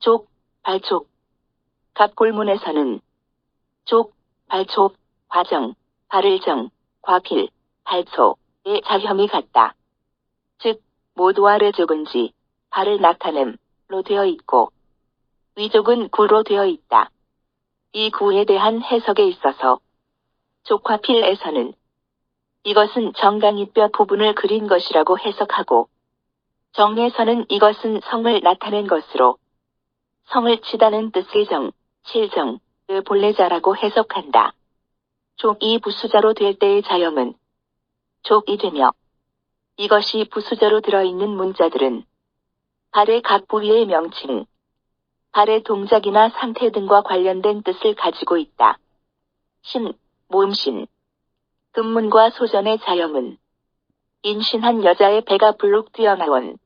족, 발족. 갑골문에서는 족, 발족, 과정, 발을정, 과필, 발초의 자형이 같다. 즉, 모두와 르족은지, 발을 나타냄로 되어 있고, 위족은 구로 되어 있다. 이 구에 대한 해석에 있어서 족과필에서는 이것은 정강이뼈 부분을 그린 것이라고 해석하고, 정에서는 이것은 성을 나타낸 것으로 성을 치다는 뜻의 정, 칠정의 본래자라고 해석한다. 족이 부수자로 될 때의 자형은 족이 되며, 이것이 부수자로 들어있는 문자들은 발의 각 부위의 명칭, 발의 동작이나 상태 등과 관련된 뜻을 가지고 있다. 신, 모음신. 금문과 소전의 자형은 인신한 여자의 배가 불룩 뛰어나온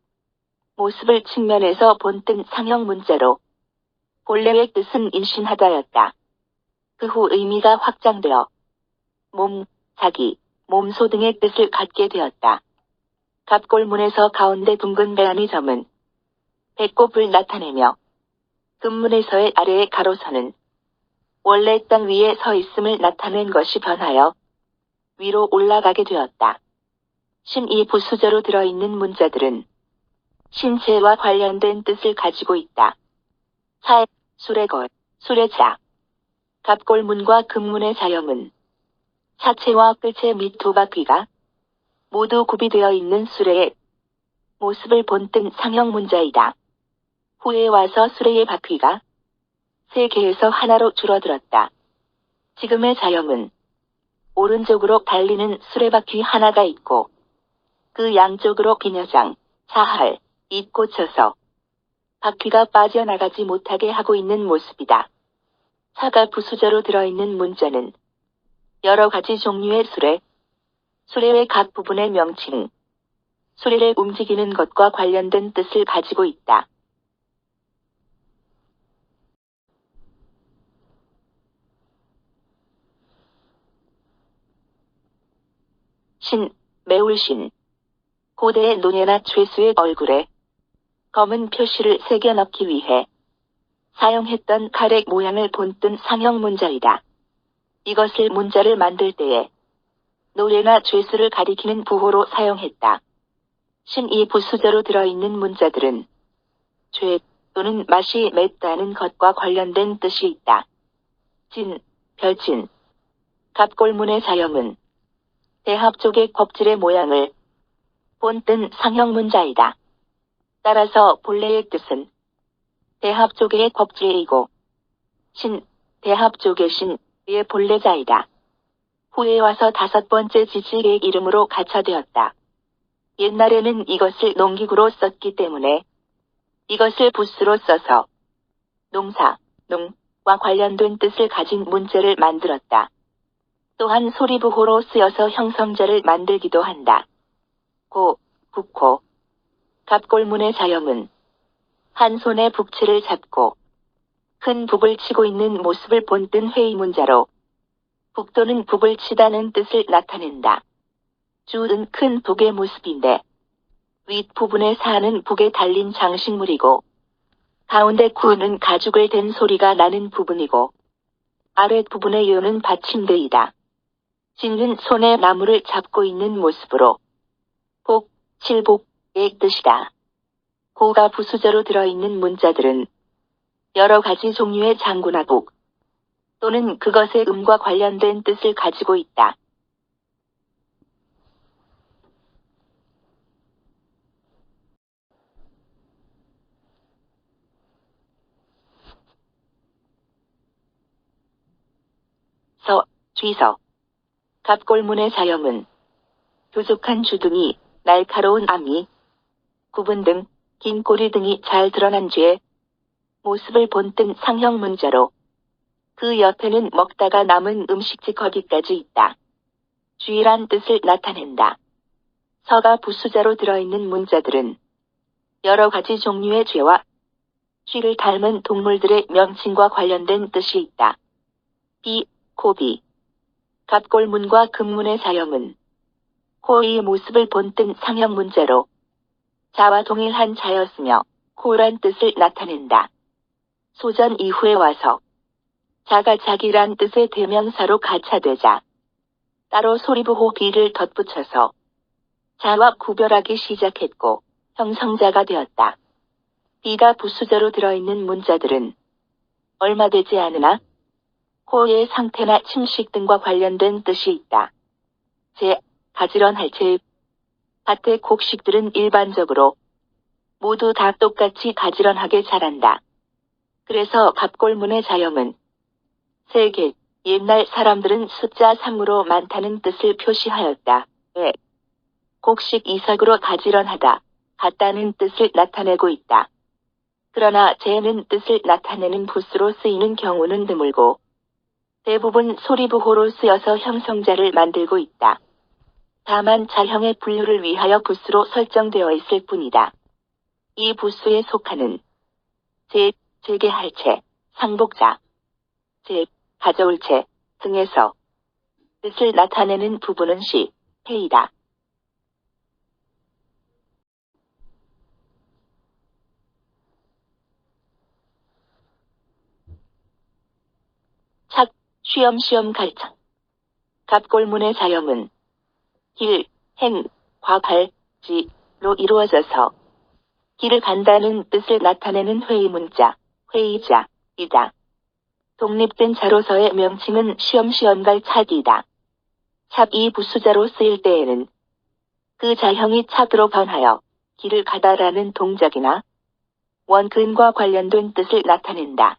모습을 측면에서 본뜬 상형 문자로 본래의 뜻은 인신하다였다. 그 후 의미가 확장되어 몸, 자기, 몸소 등의 뜻을 갖게 되었다. 갑골문에서 가운데 둥근 배안의 점은 배꼽을 나타내며, 금문에서의 아래의 가로선은 원래 땅 위에 서 있음을 나타낸 것이 변하여 위로 올라가게 되었다. 신이 부수저로 들어있는 문자들은 신체와 관련된 뜻을 가지고 있다. 차, 수레걸, 수레자. 갑골문과 금문의 자형은 차체와 끌체 및 두 바퀴가 모두 구비되어 있는 수레의 모습을 본뜬 상형 문자이다. 후에 와서 수레의 바퀴가 세 개에서 하나로 줄어들었다. 지금의 자형은 오른쪽으로 달리는 수레바퀴 하나가 있고, 그 양쪽으로 비녀장, 자할, 이 꽂혀서 바퀴가 빠져나가지 못하게 하고 있는 모습이다. 차가 부수저로 들어있는 문자는 여러 가지 종류의 수레, 수레의 각 부분의 명칭, 수레를 움직이는 것과 관련된 뜻을 가지고 있다. 신, 매울신. 고대의 노예나 죄수의 얼굴에 검은 표시를 새겨 넣기 위해 사용했던 칼의 모양을 본뜬 상형 문자이다. 이것을 문자를 만들 때에 노예나 죄수를 가리키는 부호로 사용했다. 신이 부수저로 들어있는 문자들은 죄 또는 맛이 맵다는 것과 관련된 뜻이 있다. 진, 별진. 갑골문의 자형은 대합 쪽의 껍질의 모양을 본뜬 상형 문자이다. 따라서 본래의 뜻은 대합 쪽의 껍질이고, 신, 대합 쪽의 신의 본래자이다. 후에 와서 다섯 번째 지식의 이름으로 가차되었다. 옛날에는 이것을 농기구로 썼기 때문에 이것을 부수로 써서 농사, 농과 관련된 뜻을 가진 문자를 만들었다. 또한 소리부호로 쓰여서 형성자를 만들기도 한다. 고, 북호. 갑골문의 자형은 한 손에 북치를 잡고 큰 북을 치고 있는 모습을 본뜬 회의문자로 북도는 북을 치다는 뜻을 나타낸다. 주은 큰 북의 모습인데 윗부분에 사는 북에 달린 장식물이고, 가운데 구는 가죽을 댄 소리가 나는 부분이고, 아랫부분의 요는 받침대이다. 진은 손에 나무를 잡고 있는 모습으로 복, 칠복의 뜻이다. 고가 부수저로 들어있는 문자들은 여러 가지 종류의 장구나 북 또는 그것의 음과 관련된 뜻을 가지고 있다. 서, 쥐서. 갑골문의 자형은 뾰족한 주둥이, 날카로운 앞니, 구분 등 긴 꼬리 등이 잘 드러난 쥐의 모습을 본뜬 상형 문자로 그 옆에는 먹다가 남은 음식지 거기까지 있다. 쥐란 뜻을 나타낸다. 서가 부수자로 들어있는 문자들은 여러 가지 종류의 쥐와 쥐를 닮은 동물들의 명칭과 관련된 뜻이 있다. 비, 코비. 갑골문과 금문의 자형은 코의 모습을 본뜬 상형 문자로 자와 동일한 자였으며 코란 뜻을 나타낸다. 소전 이후에 와서 자가 자기란 뜻의 대명사로 가차되자 따로 소리부호 비를 덧붙여서 자와 구별하기 시작했고 형성자가 되었다. 비가 부수저로 들어있는 문자들은 얼마 되지 않으나 호의 상태나 침식 등과 관련된 뜻이 있다. 가지런할 제 밭의 곡식들은 일반적으로 모두 다 똑같이 가지런하게 자란다. 그래서 갑골문의 자형은 세계, 옛날 사람들은 숫자 3으로 많다는 뜻을 표시하였다. 곡식 이삭으로 가지런하다, 같다는 뜻을 나타내고 있다. 그러나 제는 뜻을 나타내는 부수로 쓰이는 경우는 드물고 대부분 소리부호로 쓰여서 형성자를 만들고 있다. 다만 자형의 분류를 위하여 부수로 설정되어 있을 뿐이다. 이 부수에 속하는 재게할 채, 상복자, 가져올 채 등에서 뜻을 나타내는 부분은 해이다. 쉬엄쉬엄 갈창. 갑골문의 자형은 길, 행, 과, 지로 이루어져서 길을 간다는 뜻을 나타내는 회의문자, 회의자이다. 독립된 자로서의 명칭은 쉬엄쉬엄 갈 찻이다. 찹이 부수자로 쓰일 때에는 그 자형이 찻으로 변하여 길을 가다라는 동작이나 원근과 관련된 뜻을 나타낸다.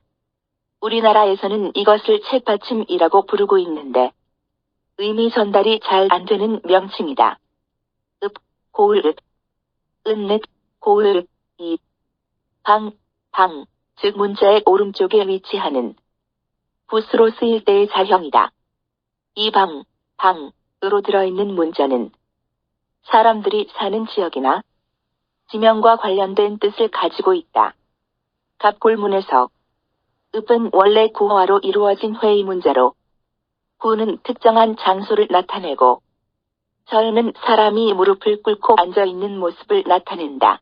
우리나라에서는 이것을 책받침이라고 부르고 있는데 의미 전달이 잘 안 되는 명칭이다. 고을, 은늦, 고을, 방, 즉 문자의 오른쪽에 위치하는 부수로 쓰일 때의 자형이다. 이 방으로 들어있는 문자는 사람들이 사는 지역이나 지명과 관련된 뜻을 가지고 있다. 갑골문에서 은 원래 구어화로 이루어진 회의문자로 구는 특정한 장소를 나타내고 절은 사람이 무릎을 꿇고 앉아있는 모습을 나타낸다.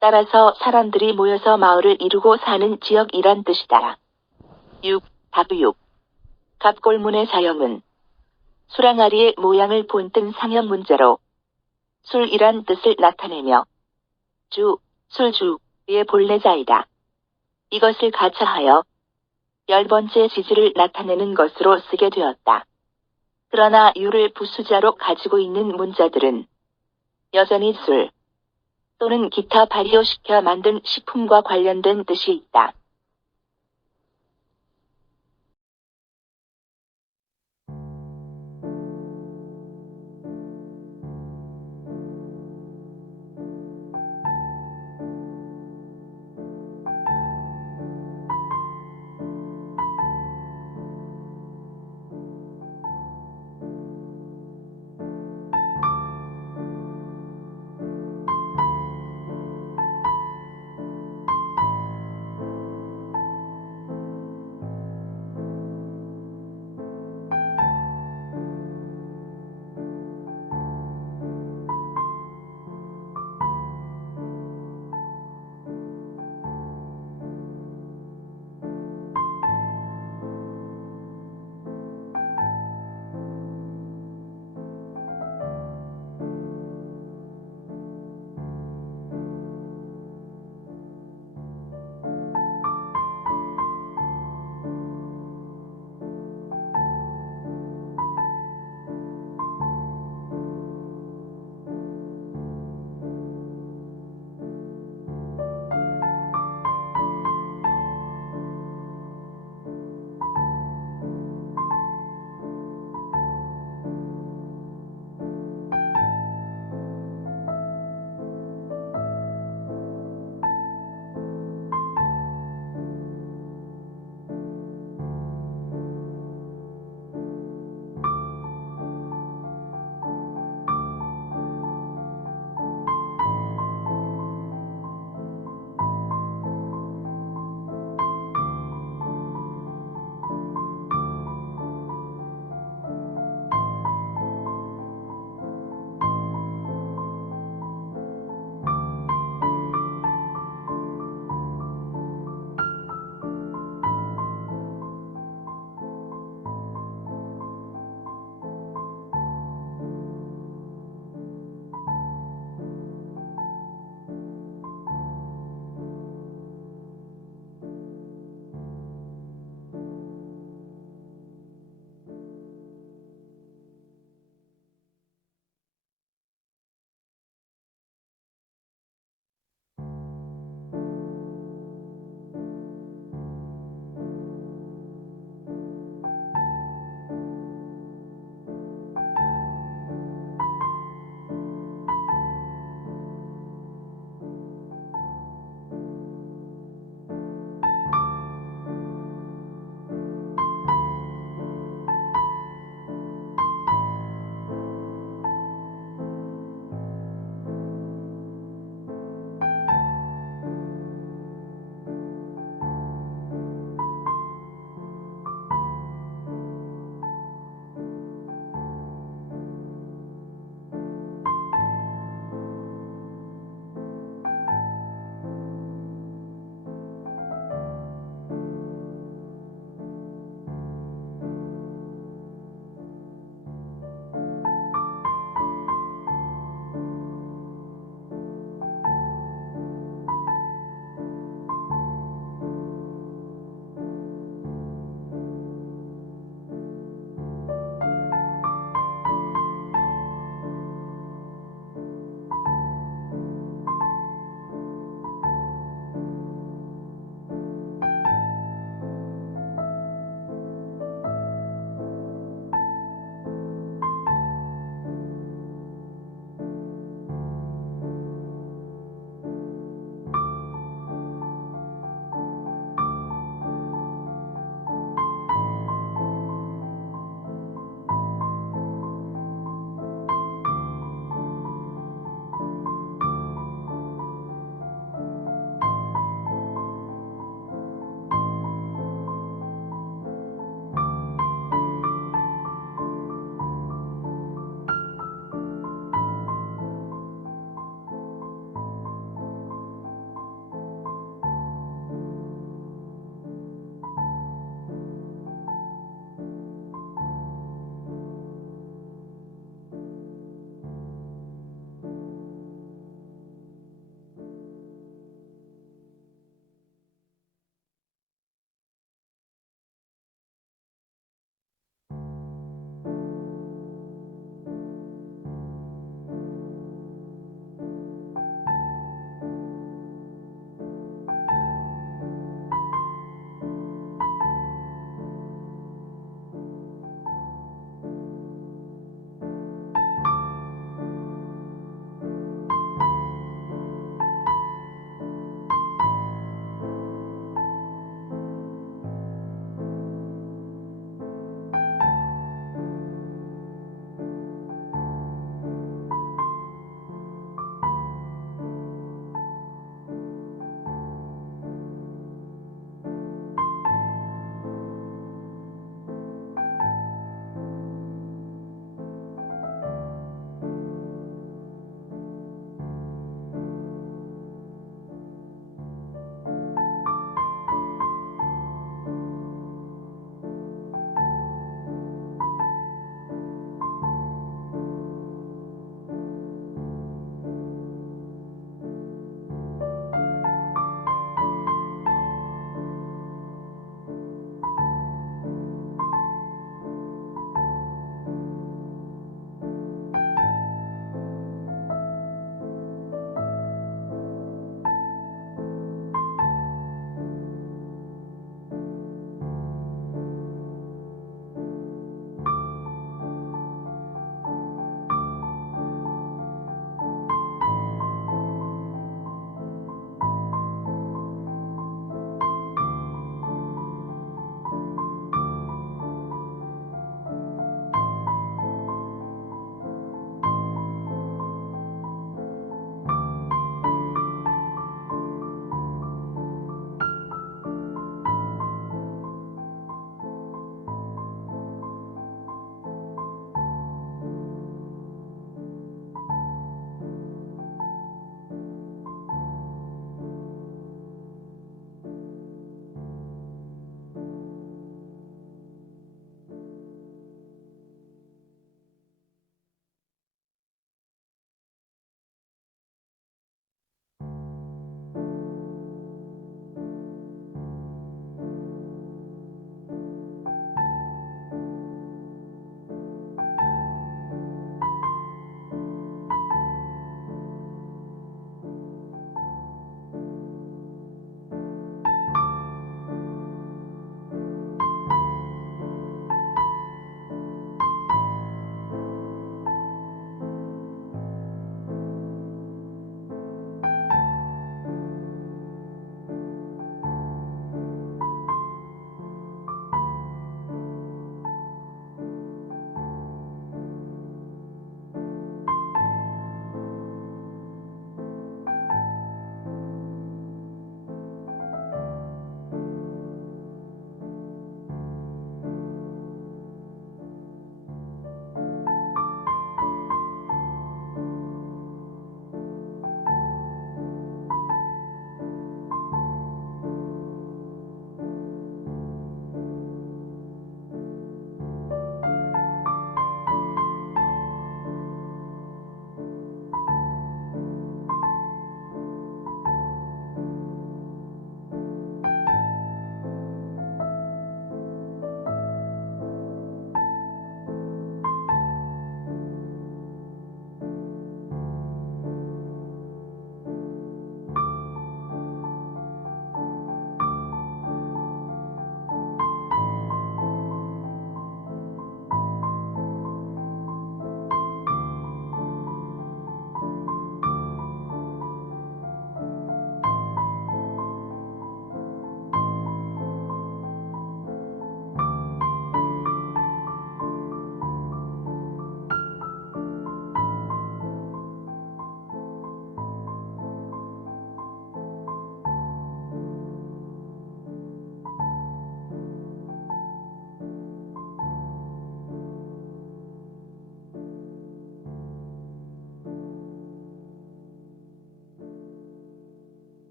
따라서 사람들이 모여서 마을을 이루고 사는 지역이란 뜻이다. 다부육. 갑골문의 자형은 수랑아리의 모양을 본뜬 상형 문자로 술이란 뜻을 나타내며 술주의 본래자이다. 이것을 가차하여 10번째 지지를 나타내는 것으로 쓰게 되었다. 그러나 유를 부수자로 가지고 있는 문자들은 여전히 술 또는 기타 발효시켜 만든 식품과 관련된 뜻이 있다.